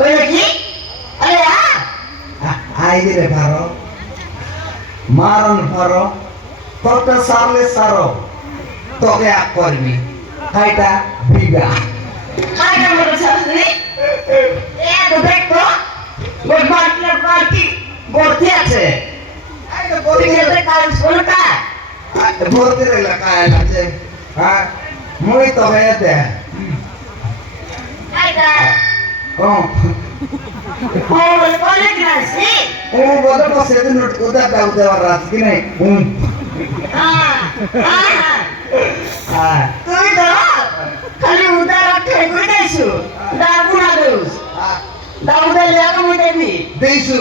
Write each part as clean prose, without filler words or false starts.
ওই কি আরে আই দিলে পারো মারন পারো তোকে সারলে সারো তোকে আক করবি কাইটা বিগা কাইটা বড় সাবনি এ তো দেখো গোট পার্টি ভর্তি আছে আইটা বলি গেলে কাল শুনটা ভর্তি রেলা কায় আছে হ্যাঁ মই তবে দে কাইটা ও ওই কলেজ আছে ও বড় তো সেদিন উদা দাও দেওয়ার রাত কি নাই হ্যাঁ হ্যাঁ তুই তো খালি উদার খাই করে যাইছো দাবু না দোস দাবু দিলে আমি দেবি দেইছু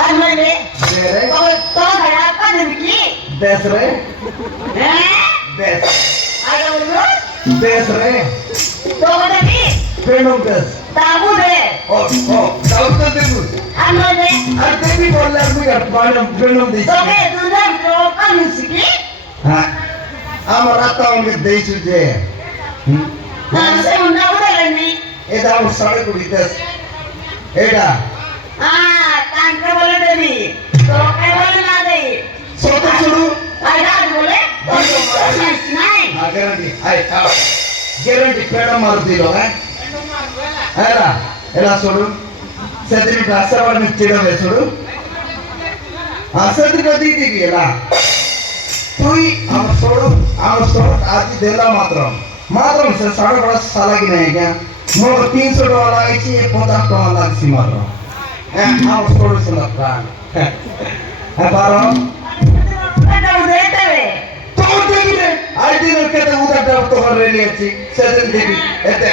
আর মানে দে রে তো ভাড়া পা দেবি কি দেশ রে হ্যাঁ দেশ আগে বলবো দেশ রে তো দেবি প্রেম দেশ দাবু দে ও দাও তো দেবু আর মানে আর দেবি বললে আমি আর বাড়ি প্রেম দিছি তোকে দুজন তো কানুছি কি হ্যাঁ আমার রাত আমাকে দেইছু যে সে মুন্ডা উড়ালে নি এটা আমার সাড়ে কুড়ি দেশ এটা কানকে বলে দেবি তোকে বলে না দে ছোট শুরু আইডা বলে তোর বিশ্বাস নাই গ্যারান্টি আই গ্যারান্টি পেড়া মার দিল হ্যাঁ এলা এলা చూడు সেদিন রাস্তাবার চিড়বে చూడు সেদিন দিদি এলা তুই আমার छोड़ আজি দেলা মাত্র সে সাড়ে বড় সালা কি নাই क्या মোর 300 টাকা লাগাইছি 50 টাকা লাগছি মাত্র হ্যাঁ আমার छोड़ সে প্রাণ হ্যাঁ পারো এটা উড়ে দেবে তো দেবি রে আই দিন কেটে উদা দাও তো রে নিয়েছি সেদিন দিবি এতে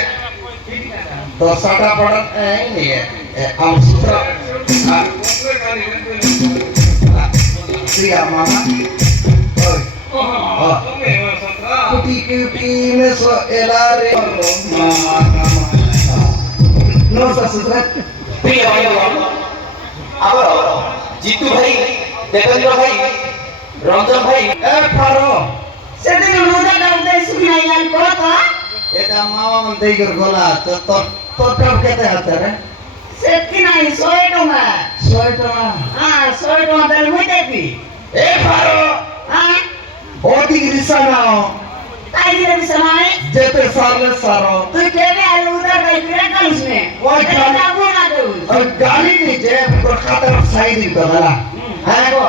তো সাটা পড়া এই নিয়ে আমার সূত্র প্রিয়া মামা ওই কুটি কুটি মে সো এলারে মামা নো সসুর প্রিয় ভাই আবার জিতু ভাই দেবেন্দ্র ভাই রঞ্জন ভাই এ পারো সেদিন উড়ে দাউদে শুনি নাই কত এটা মামা মন দেই গর গলা তো তোর কেতে আছে রে সেটি নাই 100 টাকা 100 টাকা 100 টাকা দেল মুই দেবি এ পারো হ্যাঁ ওটি রিসানাও তাই দিবি সময় যেতে সারলে সারো তুই কেবে আর উড়ে গাইতে কালিস নে ওই গালি দাবু না দোস ওই গালি নিচে তোর খাতার সাই দিবি তো না হ্যাঁ গো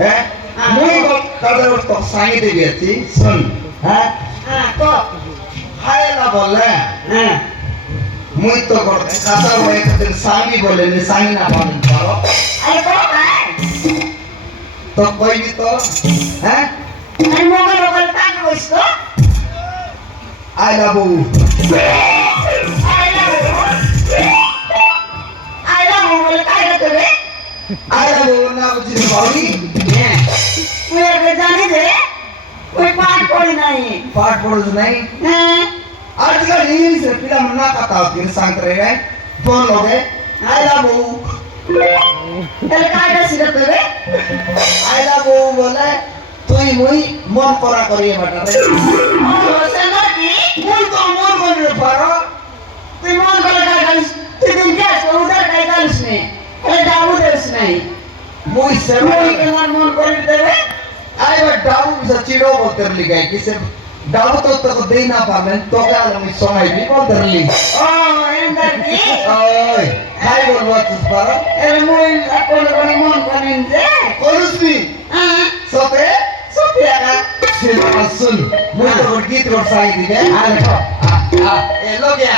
হ্যাঁ মুই গো খাতার তো সাই দিবি আছি শুন হ্যাঁ তো হায় না বলে হ্যাঁ মুই তো গো খাতা হয়ে তো সাঙ্গি বলে নি সাঙ্গি না বলেন পারো আরে তো ভাই তো কইবি তো হ্যাঁ আমি মোবাইল কাট কইছ তো আই লাভ ইউ আইলা মোবাইল কাট করে আই লাভ ইউ না বুঝি বাড়ি তুই আগে জানি দে তুই পাঠ করি নাই পাঠ পড়ছ নাই হ্যাঁ आजकल इंग्लिश में फिल्म ना कथा होती है सांग रहे फोन लोगे आई लव यू তাহলে কাটা শিখতে হবে आई लव यू बोले তুই মুই মন করা করিয়ে বেটা রে ও সেনা কি মুই তো মন করে পারো তুই মন করে কাটাস তুই দিন গ্যাস উধার কাই কালিস নে তাহলে দাবু দেস নাই মুই সে তুই তোমার মন করে দেবে आई बट डाउ से चिड़ो बोलते लिखा है किसे डाउ तो दे ना पावें तो क्या लमी समय भी बोलते ली ও এন্ডার কি ओए हाय बोल बात इस बार এর মই কোন কোন মন করেন যে अनुष्मी হ্যাঁ सोते সোফিয়া सुन मुझे तो गीत और साई दी है आ देखो ए लो गया